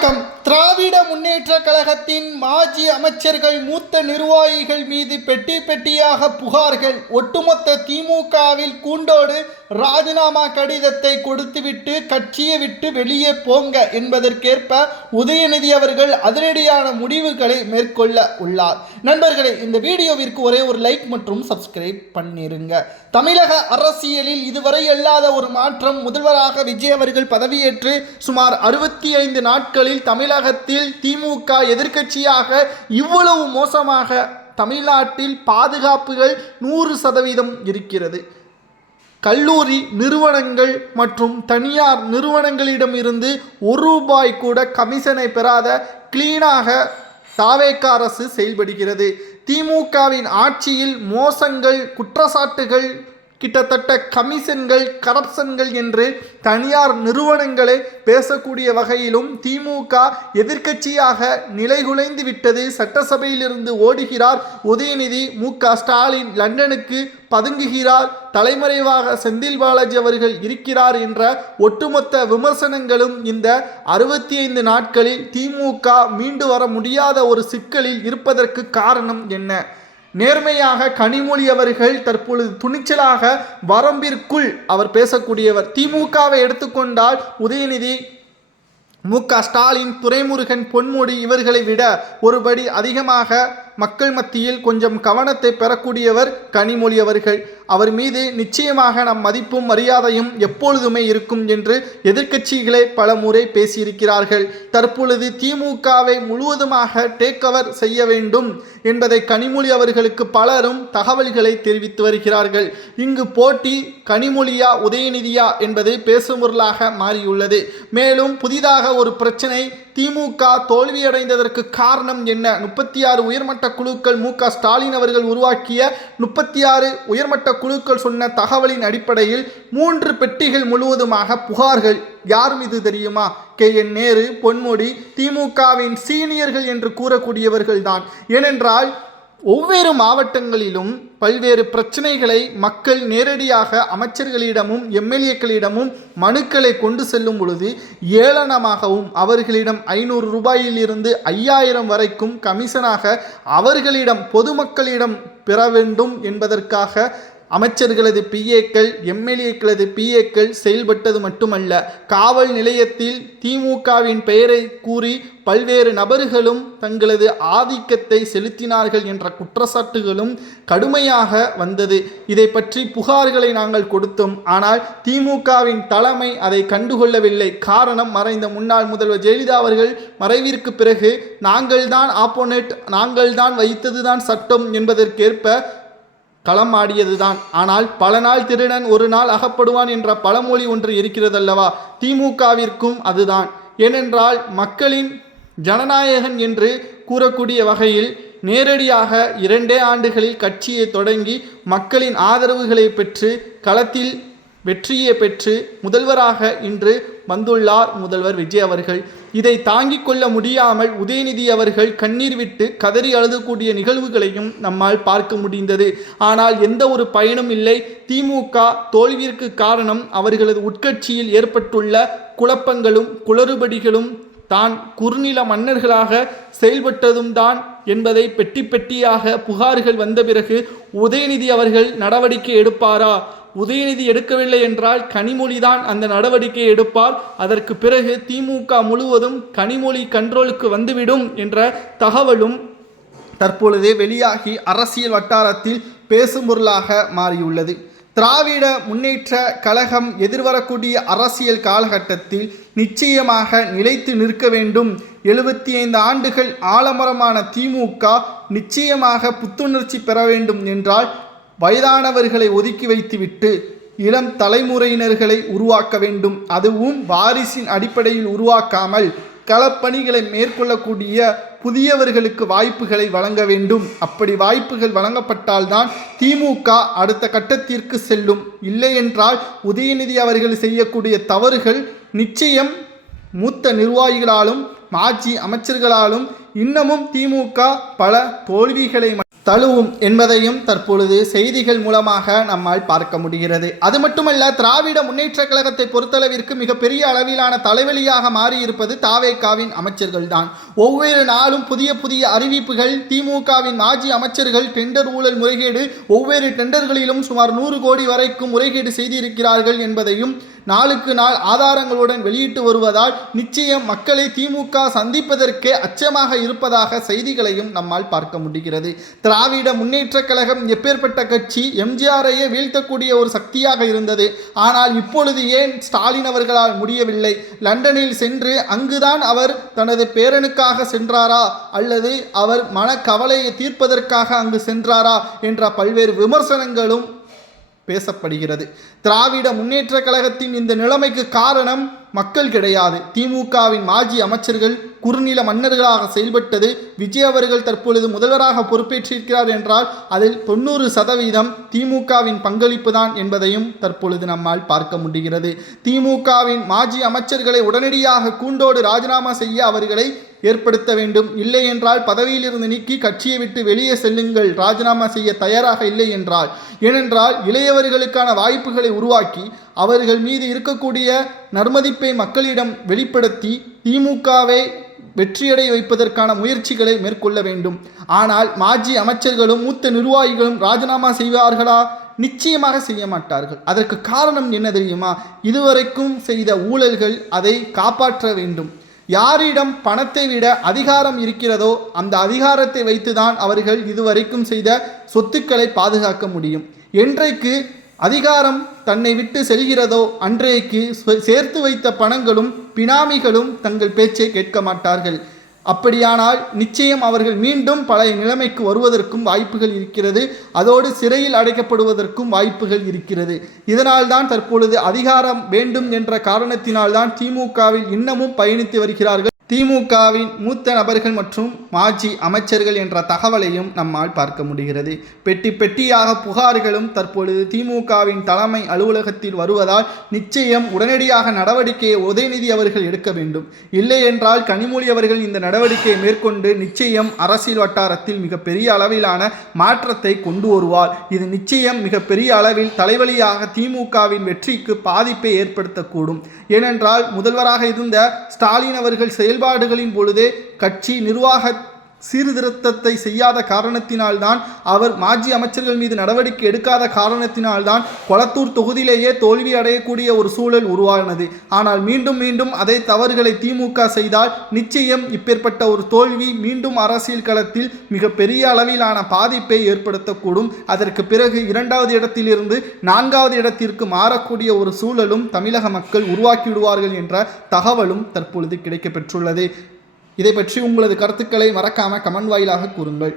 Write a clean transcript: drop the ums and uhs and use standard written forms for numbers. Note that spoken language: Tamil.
வணக்கம். திராவிட முன்னேற்ற கழகத்தின் மாஜி அமைச்சர்கள், மூத்த நிர்வாகிகள் மீது பெட்டி பெட்டியாக புகார்கள். ஒட்டுமொத்த திமுகவில் கூண்டோடு ராஜினாமா கடிதத்தை கொடுத்துவிட்டு கட்சியை விட்டு வெளியே போங்க என்பதற்கேற்ப உதயநிதி அவர்கள் அதிரடியான முடிவுகளை மேற்கொள்ள உள்ளார். நண்பர்களே, இந்த வீடியோவிற்கு ஒரே ஒரு லைக் மற்றும் சப்ஸ்கிரைப் பண்ணிருங்க. தமிழக அரசியலில் இதுவரை இல்லாத ஒரு மாற்றம். முதல்வராக விஜய் அவர்கள் பதவியேற்று சுமார் 65 நாட்களில் தமிழகத்தில் திமுக எதிர்க்கட்சியாக இவ்வளவு மோசமாக தமிழ்நாட்டில் பாதுகாப்புகள் 100% இருக்கிறது. கல்லூரி நிறுவனங்கள் மற்றும் தனியார் நிறுவனங்களிடம் இருந்து ₹1 கூட கமிஷனை பெறாத கிளீனாக தாவேக அரசு செயல்படுகிறது. திமுகவின் ஆட்சியில் மோசங்கள், குற்றச்சாட்டுகள், கிட்டத்தட்ட கமிஷன்கள், கரப்ஷன்கள் என்று தனியார் நிறுவனங்களை பேசக்கூடிய வகையிலும் திமுக எதிர்க்கட்சியாக நிலைகுலைந்து விட்டது. சட்டசபையிலிருந்து ஓடுகிறார் உதயநிதி. மு.க.ஸ்டாலின் லண்டனுக்கு பதுங்குகிறார். தலைமறைவாக செந்தில் பாலாஜி அவர்கள் இருக்கிறார் என்ற ஒட்டுமொத்த விமர்சனங்களும் இந்த 65 நாட்களில் திமுக மீண்டு வர முடியாத ஒரு சிக்கலில் இருப்பதற்கு காரணம் என்ன? நேர்மையாக கனிமொழி அவர்கள் தற்பொழுது துணிச்சலாக வரம்பிற்குள் அவர் பேசக்கூடியவர். திமுகவை எடுத்துக்கொண்டால் உதயநிதி, மு.க.ஸ்டாலின், துரைமுருகன், பொன்முடி இவர்களை விட ஒருபடி அதிகமாக மக்கள் மத்தியில் கொஞ்சம் கவனத்தை பெறக்கூடியவர் கனிமொழி அவர்கள். அவர் மீது நிச்சயமாக நம் மதிப்பும் மரியாதையும் எப்பொழுதுமே இருக்கும் என்று எதிர்க்கட்சிகளை பல முறை பேசியிருக்கிறார்கள். தற்பொழுது திமுகவை முழுவதுமாக டேக் ஓவர் செய்ய வேண்டும் என்பதை கனிமொழி அவர்களுக்கு பலரும் தகவல்களை தெரிவித்து வருகிறார்கள். இங்கு போட்டி கனிமொழியா உதயநிதியா என்பது பேசுபொருளாக மாறியுள்ளது. மேலும் புதிதாக ஒரு பிரச்சனை. திமுக தோல்வியடைந்ததற்கு காரணம் என்ன? 36 உயர்மட்ட குழுக்கள், மு.க.ஸ்டாலின் அவர்கள் உருவாக்கிய 36 உயர்மட்ட குழுக்கள் சொன்ன தகவலின் அடிப்படையில் 3 பெட்டிகள் முழுவதுமாக புகார்கள். யார் மீது தெரியுமா? KN நேரு, பொன்முடி, திமுகவின் சீனியர்கள் என்று கூறக்கூடியவர்கள் தான். ஏனென்றால் ஒவ்வொரு மாவட்டங்களிலும் பல்வேறு பிரச்சனைகளை மக்கள் நேரடியாக அமைச்சர்களிடமும் எம்எல்ஏக்களிடமும் மனுக்களை கொண்டு செல்லும் பொழுது ஏளனமாகவும் அவர்களிடம் ₹500 5000 வரைக்கும் கமிஷனாக அவர்களிடம் பொதுமக்களிடம் பெற வேண்டும் என்பதற்காக அமைச்சர்களது பிஏக்கள், எம்எல்ஏக்களது பிஏக்கள் செயல்பட்டது மட்டுமல்ல, காவல் நிலையத்தில் திமுகவின் பெயரை கூறி பல்வேறு நபர்களும் தங்களது ஆதிக்கத்தை செலுத்தினார்கள் என்ற குற்றச்சாட்டுகளும் கடுமையாக வந்தது. இதை பற்றி புகார்களை நாங்கள் கொடுத்தோம். ஆனால் திமுகவின் தலைமை அதை கண்டுகொள்ளவில்லை. காரணம், மறைந்த முன்னாள் முதல்வர் ஜெயலலிதா அவர்கள் மறைவிற்கு பிறகு நாங்கள் தான் ஆப்போனட், நாங்கள் தான் வைத்ததுதான் சட்டம் என்பதற்கேற்ப களம் ஆடியதுதான். ஆனால் பல நாள் திருடன் ஒரு நாள் அகப்படுவான் என்ற பழமொழி ஒன்று இருக்கிறதல்லவா? திமுகவிற்கும் அதுதான். ஏனென்றால் மக்களின் ஜனநாயகன் என்று கூறக்கூடிய வகையில் நேரடியாக 2 ஆண்டுகளில் கட்சியை தொடங்கி மக்களின் ஆதரவுகளை பெற்று களத்தில் வெற்றியை பெற்று முதல்வராக இன்று வந்துள்ளார் முதல்வர் விஜய் அவர்கள். இதை தாங்கிக் கொள்ள முடியாமல் உதயநிதி அவர்கள் கண்ணீர் விட்டு கதறி அழுதக்கூடிய நிகழ்வுகளையும் நம்மால் பார்க்க முடிந்தது. ஆனால் எந்த ஒரு பயனும் இல்லை. திமுக தோல்விற்கு காரணம் அவர்களது உட்கட்சியில் ஏற்பட்டுள்ள குழப்பங்களும் குளறுபடிகளும் தான் குறுநில மன்னர்களாக செயல்பட்டதும் தான் என்பதை பெட்டி பெட்டியாக புகார்கள் வந்த பிறகு உதயநிதி அவர்கள் நடவடிக்கை எடுப்பாரா? உதயநிதி எடுக்கவில்லை என்றால் கனிமொழிதான் அந்த நடவடிக்கையை எடுப்பார். அதற்கு பிறகு திமுக முழுவதும் கனிமொழி கண்ட்ரோலுக்கு வந்துவிடும் என்ற தகவலும் தற்பொழுதே வெளியாகி அரசியல் வட்டாரத்தில் பேசும்பொருளாக மாறியுள்ளது. திராவிட முன்னேற்ற கழகம் எதிர்வரக்கூடிய அரசியல் காலகட்டத்தில் நிச்சயமாக நிலைத்து நிற்க வேண்டும். 75 ஆண்டுகள் ஆலமரமான திமுக நிச்சயமாக புத்துணர்ச்சி பெற வேண்டும் என்றால் வயதானவர்களை ஒதுக்கி வைத்துவிட்டு இளம் தலைமுறையினர்களை உருவாக்க வேண்டும். அதுவும் வாரிசின் அடிப்படையில் உருவாக்காமல் களப்பணிகளை மேற்கொள்ளக்கூடிய புதியவர்களுக்கு வாய்ப்புகளை வழங்க வேண்டும். அப்படி வாய்ப்புகள் வழங்கப்பட்டால்தான் திமுக அடுத்த கட்டத்திற்கு செல்லும். இல்லை என்றால் உதயநிதி அவர்கள் செய்யக்கூடிய தவறுகள் நிச்சயம் மூத்த நிர்வாகிகளாலும் மாஜி அமைச்சர்களாலும் இன்னமும் திமுக பல தோல்விகளை தழுவும் என்பதையும் தற்பொழுது செய்திகள் மூலமாக நம்மால் பார்க்க முடிகிறது. அது மட்டுமல்ல, திராவிட முன்னேற்ற கழகத்தை பொறுத்தளவிற்கு மிகப்பெரிய அளவிலான தலைவலியாக மாறியிருப்பது தாவேகாவின் அமைச்சர்கள் தான். ஒவ்வொரு நாளும் புதிய புதிய அறிவிப்புகள். திமுகவின் மாஜி அமைச்சர்கள் டெண்டர் ஊழல் முறைகேடு, ஒவ்வொரு டெண்டர்களிலும் சுமார் 100 கோடி வரைக்கும் முறைகேடு செய்திருக்கிறார்கள் என்பதையும் நாளுக்கு நாள் ஆதாரங்களுடன் வெளியிட்டு வருவதால் நிச்சயம் மக்களை திமுக சந்திப்பதற்கே அச்சமாக இருப்பதாக செய்திகளையும் நம்மால் பார்க்க முடிகிறது. திராவிட முன்னேற்ற கழகம் எப்பேற்பட்ட கட்சி, எம்ஜிஆரையே வீழ்த்தக்கூடிய ஒரு சக்தியாக இருந்தது. ஆனால் இப்பொழுது ஏன் ஸ்டாலின் அவர்களால் முடியவில்லை? லண்டனில் சென்று அங்குதான் அவர் தனது பேரனுக்காக சென்றாரா அல்லது அவர் மனக்கவலையை தீர்ப்பதற்காக அங்கு சென்றாரா என்ற பல்வேறு விமர்சனங்களும் பேசப்படுகிறது. திராவிட முன்னேற்ற கழகத்தின் இந்த நிலைமைக்கு காரணம் மக்கள் கிடையாது. திமுகவின் மாஜி அமைச்சர்கள் குறுநில மன்னர்களாக செயல்பட்டது. விஜய் அவர்கள் தற்பொழுது முதல்வராக பொறுப்பேற்றிருக்கிறார் என்றால் அதில் 90% திமுகவின் பங்களிப்பு தான் என்பதையும் தற்பொழுது நம்மால் பார்க்க முடிகிறது. திமுகவின் மாஜி அமைச்சர்களை உடனடியாக கூண்டோடு ராஜினாமா செய்ய அவர்களை ஏற்படுத்த வேண்டும். இல்லை என்றால் பதவியிலிருந்து நீக்கி கட்சியை விட்டு வெளியே செல்லுங்கள், ராஜினாமா செய்ய தயாராக இல்லை என்றால். ஏனென்றால் இளையவர்களுக்கான வாய்ப்புகளை உருவாக்கி அவர்கள் மீது இருக்கக்கூடிய நர்மதிப்பை மக்களிடம் வெளிப்படுத்தி திமுகவை வெற்றியடைய வைப்பதற்கான முயற்சிகளை மேற்கொள்ள வேண்டும். ஆனால் மாஜி அமைச்சர்களும் மூத்த நிர்வாகிகளும் ராஜினாமா செய்வார்களா? நிச்சயமாக செய்ய மாட்டார்கள். அதற்கு காரணம் என்ன தெரியுமா? இதுவரைக்கும் செய்த ஊழல்கள், அதை காப்பாற்ற வேண்டும். யாரிடம் பணத்தை விட அதிகாரம் இருக்கிறதோ அந்த அதிகாரத்தை வைத்துதான் அவர்கள் இதுவரைக்கும் செய்த சொத்துக்களை பாதுகாக்க முடியும். என்றைக்கு அதிகாரம் தன்னை விட்டு செல்கிறதோ அன்றைக்கு சேர்த்து வைத்த பணங்களும் பினாமிகளும் தங்கள் பேச்சை கேட்க மாட்டார்கள். அப்படியானால் நிச்சயம் அவர்கள் மீண்டும் பழைய நிலைமைக்கு வருவதற்கும் வாய்ப்புகள் இருக்கிறது. அதோடு சிறையில் அடைக்கப்படுவதற்கும் வாய்ப்புகள் இருக்கிறது. இதனால்தான் தற்பொழுது அதிகாரம் வேண்டும் என்ற காரணத்தினால்தான் திமுகவில் இன்னமும் பயணித்து வருகிறார்கள் திமுகவின் மூத்த நபர்கள் மற்றும் மாஜி அமைச்சர்கள் என்ற தகவலையும் நம்மால் பார்க்க முடிகிறது. பெட்டி பெட்டியாக புகார்களும் தற்பொழுது திமுகவின் தலைமை அலுவலகத்தில் வருவதால் நிச்சயம் உடனடியாக நடவடிக்கையை உதயநிதி அவர்கள் எடுக்க வேண்டும். இல்லை என்றால் கனிமொழி அவர்கள் இந்த நடவடிக்கையை மேற்கொண்டு நிச்சயம் அரசியல் வட்டாரத்தில் மிகப்பெரிய அளவிலான மாற்றத்தை கொண்டு வருவார். இது நிச்சயம் மிகப்பெரிய அளவில் தலைவலியாக திமுகவின் வெற்றிக்கு பாதிப்பை ஏற்படுத்தக்கூடும். ஏனென்றால் முதல்வராக இருந்த ஸ்டாலின் அவர்கள் செயல்பாடுகளின் பொழுதே கட்சி நிர்வாக சீர்திருத்தத்தை செய்யாத காரணத்தினால்தான், அவர் மாஜி அமைச்சர்கள் மீது நடவடிக்கை எடுக்காத காரணத்தினால்தான் கொளத்தூர் தொகுதியிலேயே தோல்வி அடையக்கூடிய ஒரு சூழல் உருவானது. ஆனால் மீண்டும் மீண்டும் அதே தவறுகளை திமுக செய்தால் நிச்சயம் இப்பேற்பட்ட ஒரு தோல்வி மீண்டும் அரசியல் களத்தில் மிகப்பெரிய அளவிலான பாதிப்பை ஏற்படுத்தக்கூடும். அதற்கு பிறகு 2வது இடத்திலிருந்து 4வது இடத்திற்கு மாறக்கூடிய ஒரு சூழலும் தமிழக மக்கள் உருவாக்கிவிடுவார்கள் என்ற தகவலும் தற்பொழுது கிடைக்கப்பெற்றுள்ளது. இதை பற்றி உங்களது கருத்துக்களை மறக்காம கமெண்ட் வாயிலாக கூறுங்கள்.